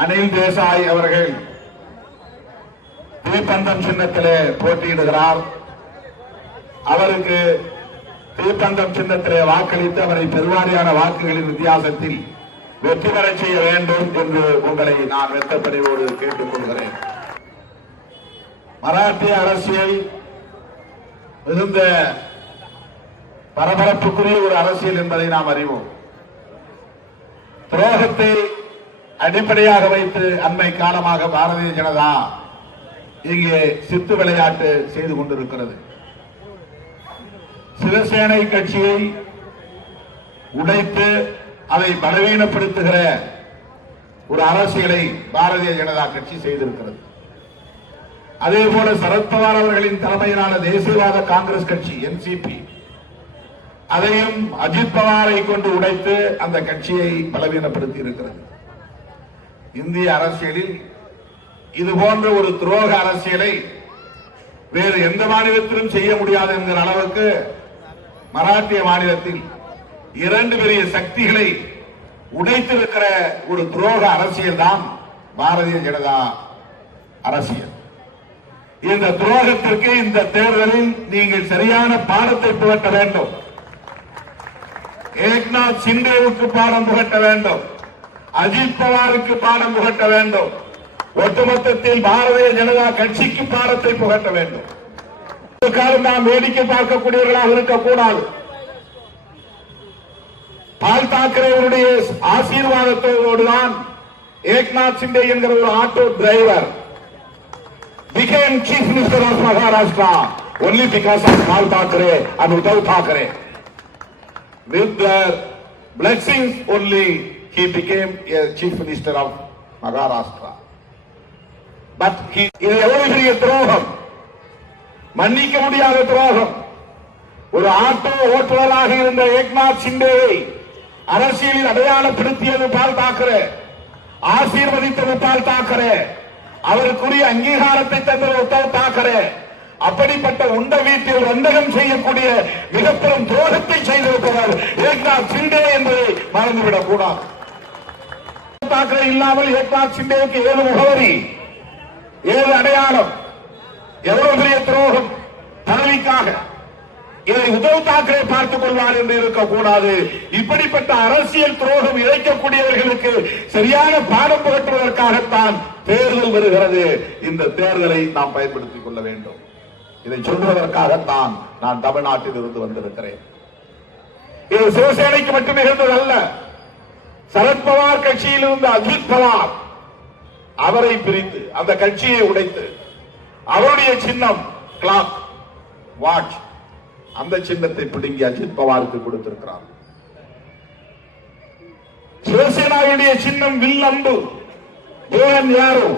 அனில் தேசாய் அவர்கள் தீப்பந்தம் சின்னத்திலே போட்டியிடுகிறார். அவருக்கு தீப்பந்தம் சின்னத்திலே வாக்களித்து அவரை பெருவாரியான வாக்குகளின் வித்தியாசத்தில் வெற்றி பெற செய்ய வேண்டும் என்று உங்களை நான் வெத்தப்படிவோடு கேட்டுக் கொள்கிறேன். மராட்டிய அரசியல் மிகுந்த பரபரப்புக்குரிய ஒரு அரசியல் என்பதை நாம் அறிவோம். துரோகத்தை அடிப்படையாக வைத்து அண்மை காலமாக பாரதிய ஜனதா இங்கே சித்து விளையாட்டு செய்து கொண்டிருக்கிறது. சிவசேனை கட்சியை உடைத்து அதை பலவீனப்படுத்துகிற ஒரு அரசியலை பாரதிய ஜனதா கட்சி செய்திருக்கிறது. அதே போல சரத்பவார் அவர்களின் தலைமையிலான தேசியவாத காங்கிரஸ் கட்சி என்சிபி அதையும் அஜித் பவாரை கொண்டு உடைத்து அந்த கட்சியை பலவீனப்படுத்தி இருக்கிறது. இந்திய அரசியலில் இது போன்ற ஒரு துரோக அரசியலை வேறு எந்த மாநிலத்திலும் செய்ய முடியாது என்கிற அளவுக்கு மராட்டிய மாநிலத்தில் இரண்டு பெரிய சக்திகளை உடைத்திருக்கிற ஒரு துரோக அரசியல் தான் பாரதிய ஜனதா அரசியல். இந்த துரோகத்திற்கு இந்த தேர்தலில் நீங்கள் சரியான பாடத்தை புகட்ட வேண்டும். ஏக்நாத் சிண்டேவுக்கு பாடம் புகட்ட வேண்டும், அஜித் பவாருக்கு பாடம் புகட்ட வேண்டும், ஒட்டுமொத்தத்தில் பாரதிய ஜனதா கட்சிக்கு பாடத்தை புகட்ட வேண்டும். நாம் வேடிக்கை பார்க்கக்கூடியவர்களாக இருக்கக்கூடாது. பால் தாக்கரேவுடைய ஆசீர்வாதத்தோடுதான் ஏக்நாத் சிண்டே என்கிற ஒரு auto driver became chief minister of Maharashtra only because of Pal Thackeray and Uddhav Thackeray. With their blessings only he became a chief minister of Maharashtra. But இது எவ்வளவு பெரிய துரோகம், மன்னிக்க முடியாத துரோகம். ஒரு ஆட்டோ ஓட்டுநராக இருந்த ஏக்நாத் சிண்டேவை அரசியலில் அடையாளப்படுத்தியது பால் தாக்கரே, ஆசீர்வதித்தது பால் தாக்கரே, அவருக்குரிய அங்கீகாரத்தை தந்த உத்தவ் தாக்கரே. அப்படிப்பட்ட உண்ட வீட்டில் வந்தகம் செய்யக்கூடிய மிக பெரும் துரோகத்தை செய்திருப்பவர் ஏக்நாத் சிண்டே என்பதை மறந்துவிடக் கூடாது. தாக்கரே இல்லாமல் ஏக்நாத் சிண்டேவுக்கு ஏது முகவரி, ஏது அடையாளம், எவ்வளவு பெரிய துரோகம் பதவிக்காக. இதை உத்தவ் தாக்கரே பார்த்துக் கொள்வார் என்று இருக்கக்கூடாது. இப்படிப்பட்ட அரசியல் துரோகம் இழைக்கக்கூடியவர்களுக்கு சரியான பாடம் புகட்டுவதற்காகத்தான் தேர்தல் வருகிறது. இந்த தேர்தலை நாம் பயன்படுத்திக் கொள்ள வேண்டும். இதை சொல்வதற்காகத்தான் நான் தமிழ்நாட்டில் இருந்து வந்திருக்கிறேன். இது சிவசேனைக்கு மட்டும் நிகழ்ந்ததல்ல. சரத்பவார் கட்சியில் இருந்த அஜித் பவார் அவரை பிரித்து அந்த கட்சியை உடைத்து அவருடைய சின்னம் கிளாக் வாட்ச், அந்த சின்னத்தை பிடுங்கி அஜித் பவாருக்கு கொடுத்திருக்கிறார். சிவசேனாவுடைய சின்னம் வில் அம்பு, யாரோ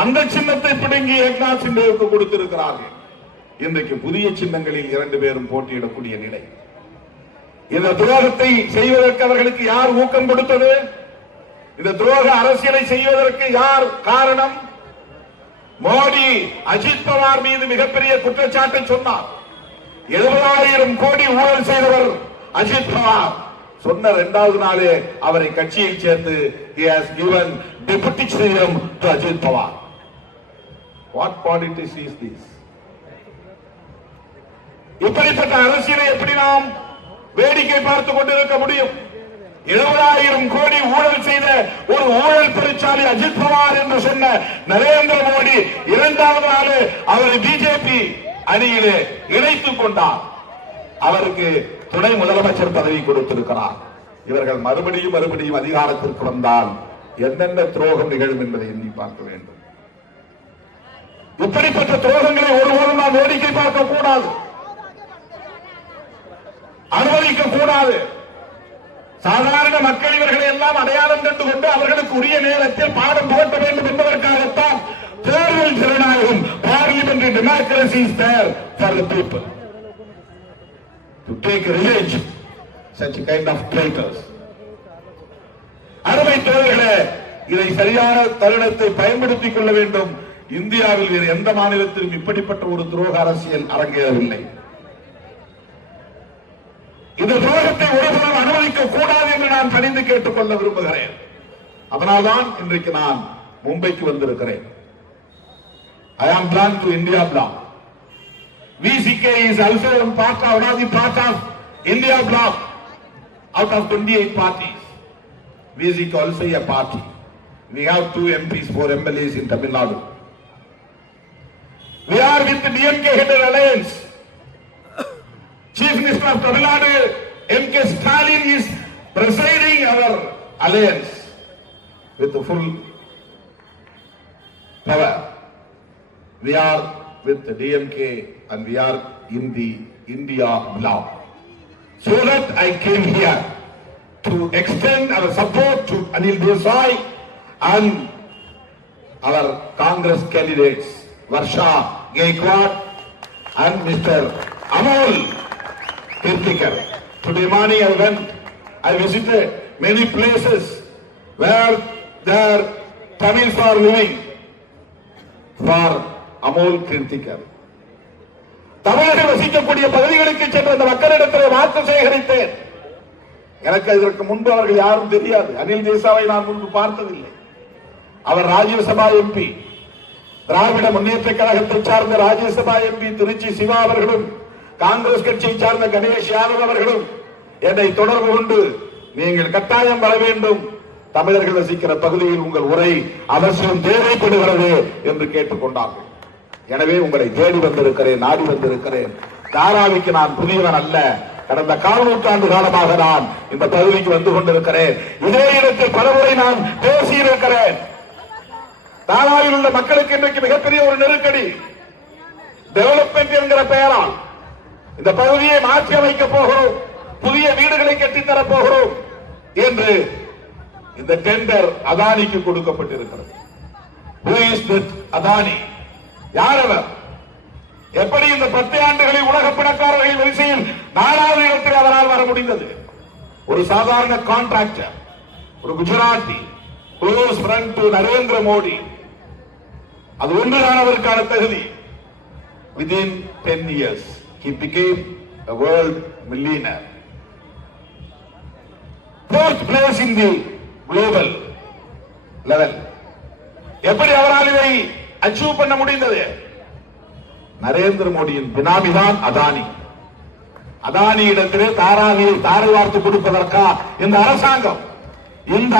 அந்த சின்னத்தை பிடுங்கி ஏக்நாத் சிண்டேவுக்கு கொடுத்திருக்கிறார்கள். இன்றைக்கு புதிய சின்னங்களில் இரண்டு பேரும் போட்டியிடக்கூடிய நிலை. இந்த துரோகத்தை செய்வதற்கு அவர்களுக்கு யார் ஊக்கம் கொடுத்தது? இந்த துரோக அரசியலை செய்வதற்கு யார் காரணம்? மோடி அஜித் பவார் மீது மிகப்பெரிய குற்றச்சாட்டை சொன்னார். 70,000 கோடி ஊழல் செய்தவர் அஜித் பவார். சொன்ன இரண்டாவது நாளே அவரை கட்சியில் சேர்த்து he has given deputy CM to Ajit Pawar. What politics is this? இப்படிப்பட்ட அரசியலை எப்படி நாம் வேடிக்கை பார்த்துக் கொண்டிருக்க முடியும்? 70,000 கோடி ஊழல் செய்த ஒரு ஊழல் பெருச்சாலி அஜித் பவார் என்று சொன்ன நரேந்திர மோடி இரண்டாவது நாள் அவரை பிஜேபி அணியிலே இணைத்துக் கொண்டார். அவருக்கு துணை முதலமைச்சர் பதவி கொடுத்திருக்கிறார். இவர்கள் மறுபடியும் அதிகாரத்திற்கு வந்தால் என்னென்ன துரோகம் நிகழும் என்பதை எண்ணி பார்க்க வேண்டும். இப்படிப்பட்ட துரோகங்களை ஒருவரும் நாம் வேடிக்கை பார்க்க கூடாது, அனுமதிக்க கூடாது. சாதாரண மக்கள் இவர்களை எல்லாம் அடையாளம் கண்டு கொண்டு அவர்களுக்கு உரிய நேரத்தில் பாடம் புகட்ட வேண்டும் என்பதற்காகத்தான் தேர்தல் ஜனநாயகம், parliamentary democracy is there for the people to take revenge such kind of traitors. அருமை தோழர்களே, இதை சரியான தருணத்தை பயன்படுத்திக் கொள்ள வேண்டும். இந்தியாவில் வேறு எந்த மாநிலத்திலும் இப்படிப்பட்ட ஒரு துரோக அரசியல் அரங்கேறவில்லை. இந்த துரோகத்தை ஒருபோதும் அனுமதிக்க கூடாது என்று நான் பணிந்து கேட்டுக்கொள்ள விரும்புகிறேன். அதனால்தான் இன்றைக்கு நான் மும்பைக்கு வந்திருக்கிறேன். I am belong to India bloc. VCK is also one part of India bloc. Out of 28 parties, VCK also a party. We have 2 MPs, 4 MLAs in Tamil Nadu. We are with the DMK headed alliance. Chief Minister of Tamil Nadu, M.K. Stalin, is presiding our alliance with the full power. We are with the DMK and we are in the India bloc. So that I came here to extend our support to Anil Desai and our Congress candidates, Varsha Gaikwad and Mr. Amol Kirtikar. Today morning I visited many places where their Tamils are living for Amol Kirtikar. தமிழர்கள் வசிக்கக்கூடிய பகுதிகளுக்கு சென்ற அந்த மக்களிடத்தில் வாக்கு சேகரித்தேன். எனக்கு இதற்கு முன்பு அவர்கள் யாரும் தெரியாது. அனில் தேசாவை நான் முன்பு பார்த்ததில்லை. அவர் ராஜ்யசபா எம்பி, திராவிட முன்னேற்ற கழகத்தை சார்ந்த ராஜ்யசபா எம்பி திருச்சி சிவா அவர்களும் காங்கிரஸ் கட்சியை சார்ந்த கணேஷ் யாதவ் அவர்களும் என்னை தொடர்பு கொண்டு நீங்கள் கட்டாயம் வர வேண்டும், தமிழர்கள் வசிக்கிற பகுதியில் உங்கள் உரை அவசியம் தேவைப்படுகிறது என்று கேட்டுக்கொண்டார்கள். எனவே உங்களை தேடி வந்திருக்கிறேன், நாடி வந்திருக்கிறேன். தாராவிக்கு நான் புதியவன் அல்ல. கடந்த 4 நூற்றாண்டு காலமாக நான் இந்த பகுதிக்கு வந்து கொண்டிருக்கிறேன். இதே இடத்தில் பலமுறை நான் பேசியிருக்கிறேன். தாராவில் உள்ள மக்களுக்கு இன்றைக்கு மிகப்பெரிய ஒரு நெருக்கடி. டெவலப்மெண்ட் என்கிற பெயரால் இந்த பகுதியை மாற்றி அமைக்கப் போகிறோம், புதிய வீடுகளை கட்டித்தரப் போகிறோம் என்று இந்த டெண்டர் அதானிக்கு கொடுக்கப்பட்டிருக்கிறது. Who is that Adani? யார் அவர்? எப்படி இந்த 10 ஆண்டுகளில் உலக பணக்காரர்கள் வரிசையில் 4வது இடத்தில் அவரால் வர முடிந்தது? ஒரு சாதாரண கான்ட்ராக்டர், ஒரு Gujarati, close friend to Narendra Modi. அது ஒன்றுதான் அவருக்கான தகுதி. Within 10 years he became a world millionaire. 4th place in the global level. எப்படி அவரால் இதை அச்சீவ் பண்ண முடிந்தது? நரேந்திர மோடியின் பினாமிதான் அதானி. அதானி இடத்திலே தாராவியை தாரை வார்த்து கொடுப்பதற்கா இந்த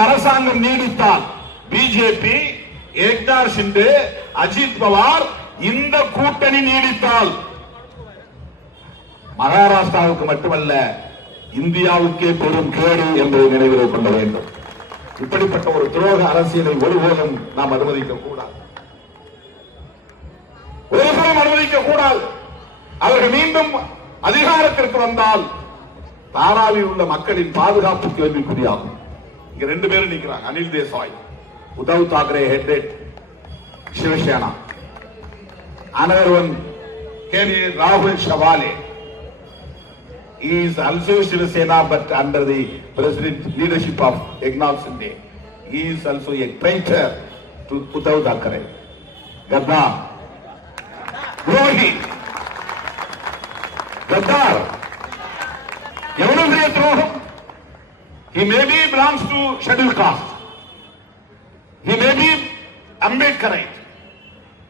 அரசாங்கம் நீடித்தால், பிஜேபி, ஏக்நாத் ஷிண்டே, அஜித் பவார் இந்த கூட்டணி நீடித்தால் மகாராஷ்டிராவுக்கு மட்டுமல்ல இந்தியாவுக்கே பெரும் கேடு என்பதை நினைவில் கொள்ள வேண்டும். இப்படிப்பட்ட ஒரு துரோக அரசியலை ஒருபோதும் நாம் அனுமதிக்க கூடாது. அவர்கள் மீண்டும் அதிகாரத்திற்கு வந்தால் தாராவில் உள்ள மக்களின் பாதுகாப்பு கேள்விக்குறியாகும். இங்க 2 பேரும் நிற்கிறாங்க. Anil Desai, Uddhav Thackeray headed Shiv Sena. Another one, Rahul Shawale. He is also Shiv Sena, but under the president leadership of Eknath Shinde. He is also a traitor to Uddhav Thackeray. Gaddar, Rohi, Gaddar. எவ்வளவு பெரிய துரோகம்! He may be belongs to scheduled caste. He may be Ambedkarite.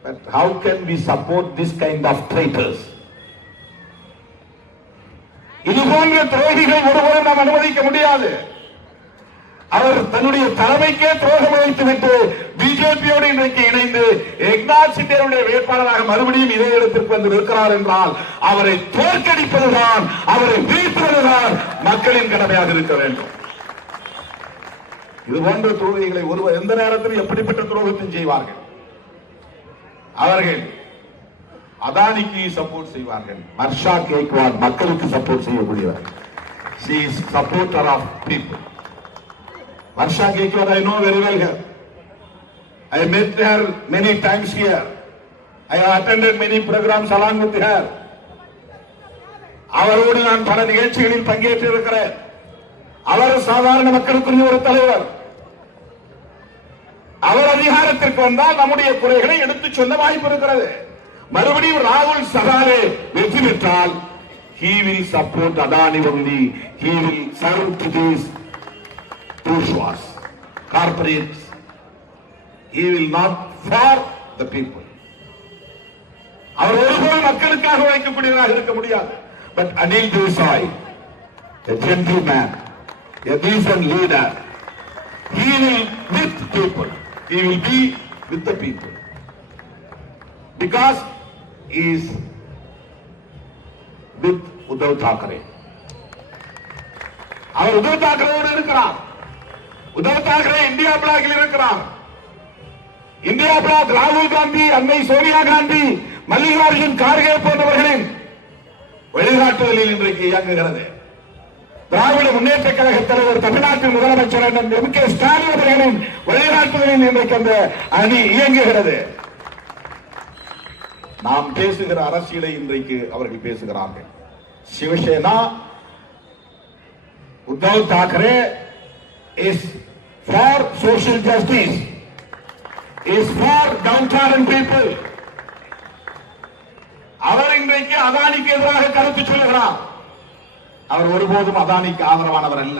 But how can we support this kind of traitors? இது போன்ற துரோகிகள் ஒருவரும் நாம் அனுமதிக்க முடியாது. அவர் தன்னுடைய தலைமைக்கே துரோகம் வைத்துவிட்டு பிஜேபியோடு இன்றைக்கு இணைந்து ஏக்நாத் ஷிண்டேவுடைய வேட்பாளராக மறுபடியும் இதே இடத்திற்கு வந்து இருக்கிறார் என்றால் அவரை தோற்கடிப்பதுதான், அவரை வீழ்த்துவதுதான் மக்களின் கடமையாக இருக்க வேண்டும். இது போன்ற துரோகிகளை ஒருவர் எந்த நேரத்தில் எப்படிப்பட்ட துரோகத்தையும் செய்வார்கள். அவர்கள் அதானிக்கு சப்போர்ட் செய்வார்கள். வர்ஷா கேக்வாட் மக்களுக்கு சப்போர்ட் செய்யக்கூடியவர். She is supporter of people. Varsha Gaikwad I know very well here. I met her many times here. I attended many programs along with her. அவரோடு நான் பல நிகழ்ச்சிகளில் பங்கேற்று இருக்கிறேன். அவர் சாதாரண மக்களுக்குரிய ஒரு தலைவர். அவர் அதிகாரத்திற்கு வந்தால் நம்முடைய குறைகளை எடுத்துச் சொல்ல வாய்ப்பு இருக்கிறது. மறுபடியும் ராகுல் சகாலே வெற்றி பெற்றால் he will support Adani only. He will serve to these bourgeois. corporates. He will not for the people. அவர் ஒருபோதும் மக்களுக்காக உழைக்கக்கூடியவராக இருக்க முடியாது. But Anil Desai, a gentleman, a decent leader, he will with people. He will be with the people. Because he is with Uddhav Thackeray. அவர் உத்தவ் தாக்கரேயோடு இருக்கிறார். Uddhav Thackeray India பிளாக்கில் இருக்கிறார். India black ராகுல் காந்தி, அன்னை சோனியா காந்தி, மல்லிகார்ஜுன் கார்கே போன்றவர்களின் வழிகாட்டுதலில் இன்றைக்கு இயங்குகிறது. திராவிட முன்னேற்ற கழக தலைவர், தமிழ்நாட்டின் முதலமைச்சர் எம் கே ஸ்டாலின் அவர்களின் வழிகாட்டுதலில் இன்றைக்கு அந்த அணி இயங்குகிறது. நாம் பேசுகிற அரசியலை இன்றைக்கு அவர்கள் பேசுகிறார்கள். Shiv Sena, Uddhav Thackeray is for social justice, is for downtrodden people. அவர் இன்றைக்கு அதானிக்கு எதிராக கருத்து சொல்லுகிறார். அவர் ஒருபோதும் அதானிக்கு ஆதரவானவர் அல்ல.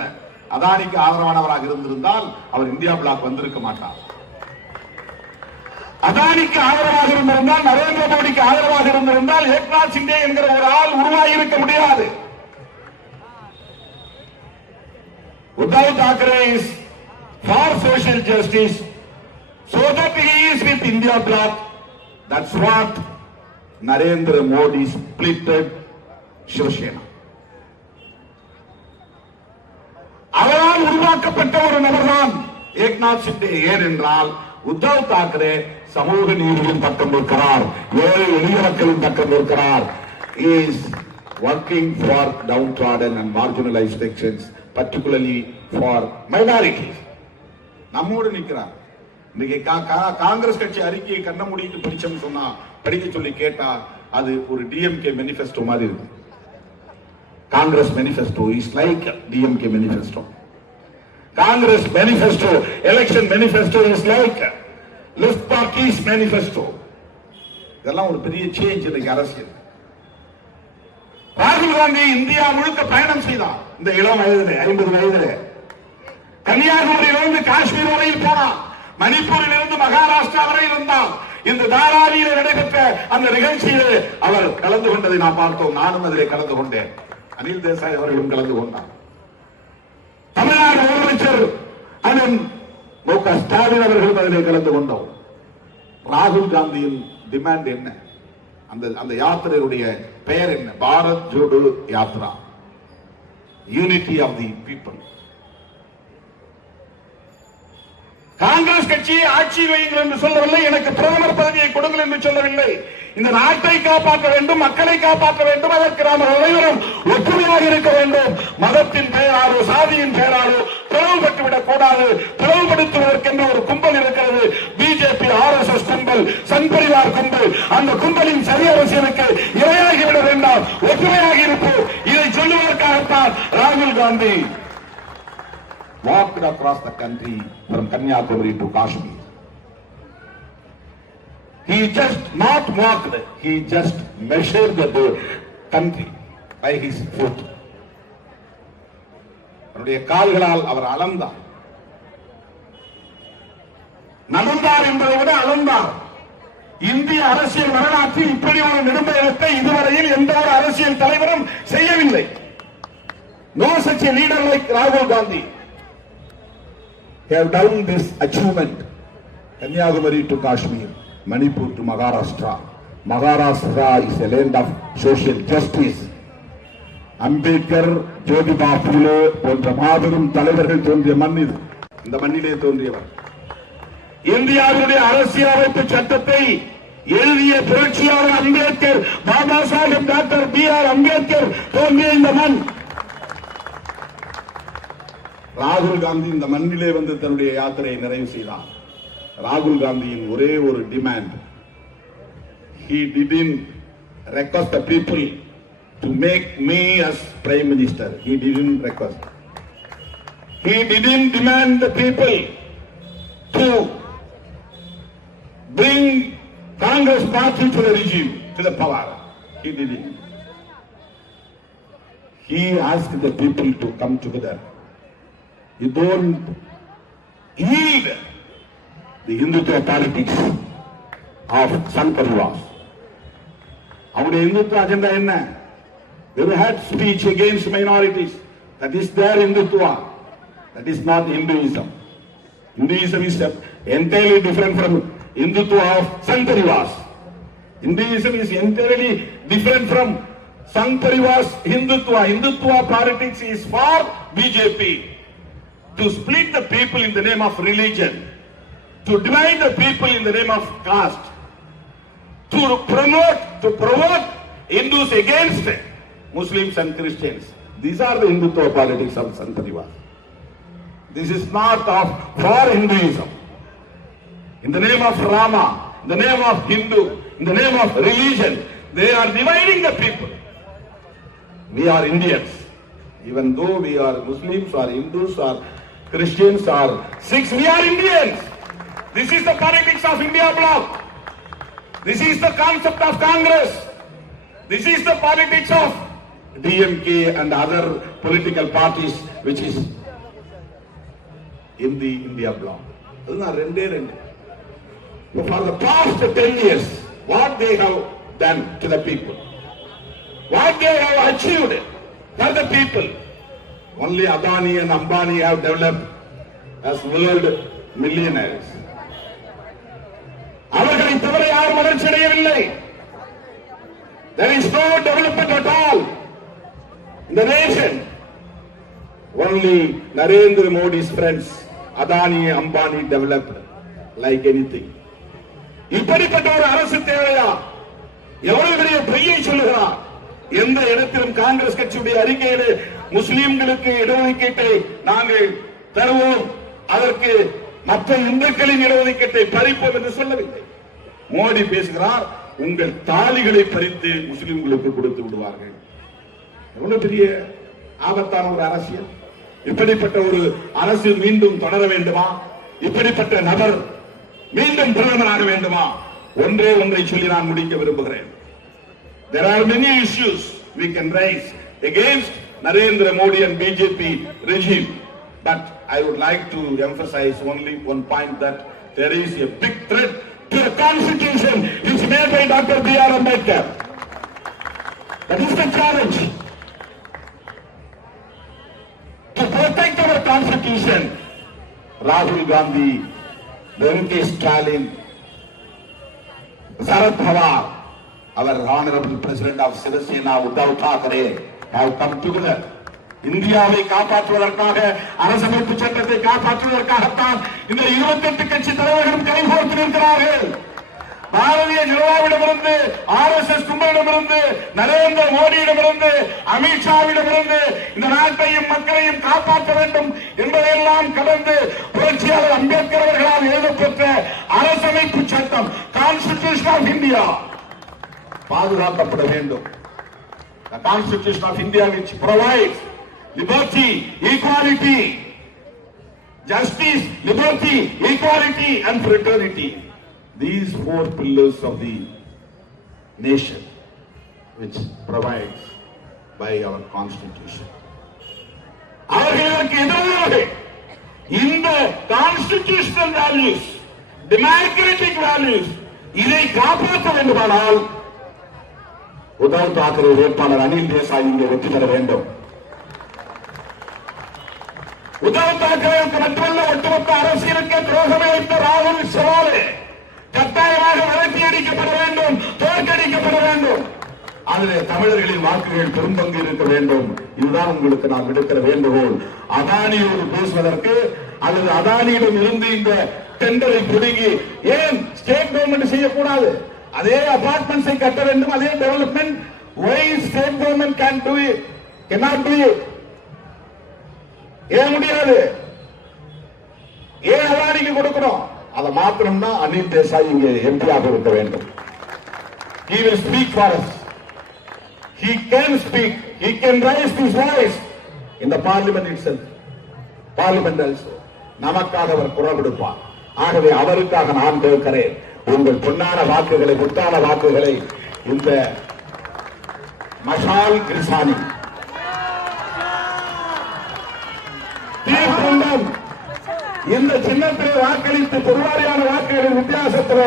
அதானிக்கு ஆதரவானவராக இருந்திருந்தால் அவர் இந்தியா பிளாக் வந்திருக்க மாட்டார். அதானிக்கு ஆதரவாக இருந்திருந்தால், நரேந்திர மோடிக்கு ஆதரவாக இருந்திருந்தால் ஏக்நாத் சிண்டே என்கிற ஒரு ஆள் உருவாகி இருக்க முடியாது. Uddhav Thackeray is for social justice, so that he is with India bloc. That's what Narendra Modi splitted Shiv Sena. அவரால் உருவாக்கப்பட்ட ஒரு நபர்தான் ஏக்நாத் சிண்டே. ஏனென்றால் உத்தவ் தாக்கரே சமூக நீதியின் பக்கம் இருக்கிறார், ஏழை எளிய மக்களின் பக்கம் இருக்கிறார். He is working for downtrodden and marginalized sections, particularly for minorities. நம்மோடு நிற்கிறார். இன்னைக்கு காங்கிரஸ் கட்சி அறிக்கையை கண்ண மூடிட்டு படிச்சோம்னு சொன்னா, படிக்க சொல்லி கேட்டா அது ஒரு டிஎம்கே மேனிஃபெஸ்டோ மாதிரி இருக்கு. Congress manifesto is like DMK manifesto. Congress manifesto, election manifesto is like left parties manifesto. இதெல்லாம் ஒரு பெரிய சேஞ்ச் இன்னைக்கு அரசியல். ராகுல் காந்தி இந்தியா முழுக்க பயணம் செய்தார். இந்த இளம் வயதிலே, 50 வயதிலே கன்னியாகுமரியிலிருந்து காஷ்மீர் வரையில் போனார். மணிப்பூரிலிருந்து மகாராஷ்டிரா வரை இருந்தார். இந்த தாராவியில் நடைபெற்ற அந்த நிகழ்ச்சியில் அவர் கலந்து கொண்டதை நாம் பார்த்தோம். நானும் அதிலே கலந்து கொண்டேன். அனில் தேசாய் அவர்களும் கலந்து கொண்டார். தமிழ்நாடு முதலமைச்சர் அண்ணன் மு க ஸ்டாலின் அவர்களும் அதிலே கலந்து கொண்டோம். ராகுல் காந்தியின் டிமாண்ட் என்ன? அந்த யாத்திரையுடைய பெயர் என்ன? Bharat Jodo Yatra, unity of the people. Congress கட்சியை ஆட்சி வையுங்கள் என்று சொல்லவில்லை, எனக்கு பிரதமர் பதவியை கொடுங்கள் என்று சொல்லவில்லை. இந்த நாட்டை காப்பாற்ற வேண்டும், மக்களை காப்பாற்ற வேண்டும். அதற்கு நாம் அனைவரும் ஒற்றுமையாக இருக்க வேண்டும். மதத்தின் பெயராலோ சாதியின் பெயராலோ பிளவுபட்டுவிடக் கூடாது. பிளவுபடுத்துவதற்கென்று ஒரு கும்பல் இருக்கிறது, பிஜேபி RSS கும்பல், சங் பரிவார் கும்பல். அந்த கும்பலின் சரி அரசியலுக்கு இரையாகிவிட வேண்டாம், ஒற்றுமையாக இருப்போம். இதை சொல்லுவதற்காகத்தான் ராகுல் Gandhi walked across the country from Kanyakumari to Kashmir. He just not walked, he just measured the country by his foot. அவருடைய கால்களால் அவர் அளந்தார். நடந்தார் என்பதை விட அளந்தார். இந்திய அரசியல் வரலாற்றில் இப்படி ஒரு நெடும்பயணத்தை இதுவரையில் எந்த ஒரு அரசியல் தலைவரும் செய்யவில்லை. No such a leader like Rahul Gandhi have done this achievement. Kanyakumari to Kashmir, Manipur to Maharashtra. Maharashtra is a land of social justice. Ambedkar, Jyotiba Phule போன்ற மாபெரும் தலைவர்கள் தோன்றிய மண் இது. இந்த மண்ணிலே தோன்றியவர். இந்தியாவுடைய அரசியலமைப்பு சட்டத்தை எழுதிய புரட்சியாளர் அம்பேத்கர், பாபா சாஹேப் டாக்டர் BR அம்பேத்கர் தோன்றிய இந்த மண். ராகுல் காந்தி இந்த மண்ணிலே வந்து தன்னுடைய யாத்திரையை நிறைவு செய்தார். ராகுல் காந்தியின் ஒரே ஒரு demand, he didn't request the people to make me as prime minister. He didn't request. He didn't demand the people to bring Congress party to the regime, to the power. He didn't. He asked the people to come together. You don't yield the Hindutva politics of Sangh Parivars. அவருடைய இந்துத்துவ agenda என்ன? They had speech against minorities. That is their Hindutva. That is not Hinduism. Hinduism is entirely different from Hindutva of Sangh Parivars. Hinduism is entirely different from Sangh Parivar's Hindutva. Hindutva politics is for BJP to split the people in the name of religion, to divide the people in the name of caste, to provoke Hindus against Muslims and Christians. These are the Hindutva politics of Sangh Parivar. This is not for Hinduism. In the name of Rama, in the name of Hindu, in the name of religion, they are dividing the people. We are Indians. Even though we are Muslims or Hindus or Christians or Sikhs, we are Indians. This is the politics of India bloc. This is the concept of Congress. This is the politics of DMK and other political parties which is in the India bloc. For the past 10 years, what they have done to the people, what they have achieved for the people, only Adani and Ambani have developed as world millionaires. அவர்களை தவிர யாரும் வளர்ச்சி அடையவில்லை. There is no development at all in the nation. Only Narendra Modi's friends, Adani, Ambani developed like anything. இப்படிப்பட்ட ஒரு அரசு தேவையா? எவ்வளவு பெரிய பொய்யை சொல்லுகிறார். எந்த இடத்திலும் காங்கிரஸ் கட்சியுடைய அறிக்கையிலே முஸ்லிம்களுக்கு இடஒதுக்கீட்டை நாங்கள் தருவோம், அதற்கு மற்ற இந்துக்களின் இடஒதுக்கீட்டை பறிப்போம் என்று சொல்லவில்லை. மோடி பேசுகிறார், உங்கள் தாலிகளை பறித்து முஸ்லிம்களுக்கு கொடுத்து விடுவார்கள். எவ்வளவு பெரிய ஆபத்தான ஒரு அரசியல். இப்படிப்பட்ட ஒரு அரசு மீண்டும் தொடர வேண்டுமா? இப்படிப்பட்ட நபர் மீண்டும் பிரதமராக வேண்டுமா? ஒன்றே ஒன்றை சொல்லி நான் முடிக்க விரும்புகிறேன். There are many issues we can raise against Narendra Modi and BJP regime, but I would like to emphasize only one point, that there is a big threat to the constitution which is made by Dr. B.R. Ambedkar. That is the challenge. To protect our constitution, Rahul Gandhi, Venkatesh Stalin, Sharad Pawar, our Honorable President of Sivasena, Uddhav Thackeray, have come together. இந்தியாவை காப்பாற்றுவதற்காக, அரசமைப்பு சட்டத்தை காப்பாற்றுவதற்காகத்தான் இந்த 28 கட்சி தலைவர்களும் கைகோர்த்து நிற்கிறார்கள். Bharatiya ஜனதாவிடமிருந்து, RSS கும்பலிடமிருந்து, Narendra மோடியிடமிருந்து, அமித்ஷாவிடமிருந்து இந்த நாட்டையும் மக்களையும் காப்பாற்ற வேண்டும் என்பதையெல்லாம் கடந்து புரட்சியாளர் அம்பேத்கர் அவர்களால் எழுதப்பெற்ற அரசமைப்பு சட்டம், கான்ஸ்டிடியூஷன் ஆஃப் இந்தியா பாதுகாக்கப்பட வேண்டும். The Constitution of India which provides liberty, equality, justice, liberty, equality and fraternity. These 4 pillars of the nation which provides by our Constitution. அவர்களுக்கு எதிராக இந்த constitutional values, democratic values, இதை காப்பாற்ற வேண்டுமானால் உத்தவ் தாக்கரே வேட்பாளர் அனில் தேசாய் இங்கே வெற்றி பெற வேண்டும். உத்தவ் தாக்கரேவுக்கு மட்டுமல்ல, ஒட்டுமொத்த அரசியலுக்கு துரோகம் இழைத்த ராகுல் சவாலே கட்டாயமாக விரட்டி அடிக்கப்பட வேண்டும், தோற்கடிக்கப்பட வேண்டும். அதிலே தமிழர்களின் வாக்குகள் பெரும்பங்கு இருக்க வேண்டும். இதுதான் உங்களுக்கு நான் விடுக்கிற வேண்டுகோள். அதானியோடு பேசுவதற்கு அல்லது அதானியிடம் இருந்து இந்த டெண்டரை பிடுங்கி ஏன் ஸ்டேட் கவர்மெண்ட் செய்யக்கூடாது? அதே அபார்ட்மெண்ட்ஸை கட்ட வேண்டும், அதே development. why state government can do it, cannot do it? ஏன் முடியாது? ஏன் அதானிக்கு கொடுக்கணும்? அதை மாத்திரம்னா அனில் தேசாய் இங்கே எம்பியாக இருக்க வேண்டும். He will speak for us. He can speak. He can raise his voice in the parliament itself. Parliament also. நமக்காக அவர் குரல் கொடுப்பார். ஆகவே அவருக்காக நான் கேட்கிறேன், உங்கள் பொன்னான வாக்குகளை, முத்தான வாக்குகளை இந்த மஷால் கிருசானி தீர்க்குண்டம் இந்த சின்னத்திலே வாக்களித்து பெருவாரியான வாக்குகளின் வித்தியாசத்தில்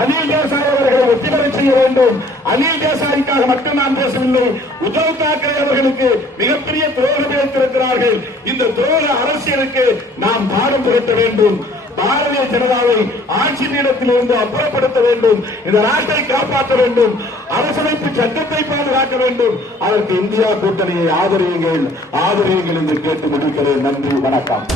அனில் தேசாய் அவர்களை வெற்றி பெற செய்ய வேண்டும். அனில் தேசாய்க்காக மட்டும் நான் பேசவில்லை. உத்தவ் தாக்கரே அவர்களுக்கு மிகப்பெரிய துரோகம் இழைத்திருக்கிறார்கள். இந்த துரோக அரசியலுக்கு நாம் பாடம் புகட்ட வேண்டும். பாரதிய ஜனதாவை ஆட்சி பீடத்திலிருந்து அப்புறப்படுத்த வேண்டும். இந்த நாட்டை காப்பாற்ற வேண்டும். அரசமைப்பு சட்டத்தை பாதுகாக்க வேண்டும். அதற்கு இந்தியா கூட்டணியை ஆதரியுங்கள் என்று கேட்டு முடிக்கிறேன். நன்றி, வணக்கம்.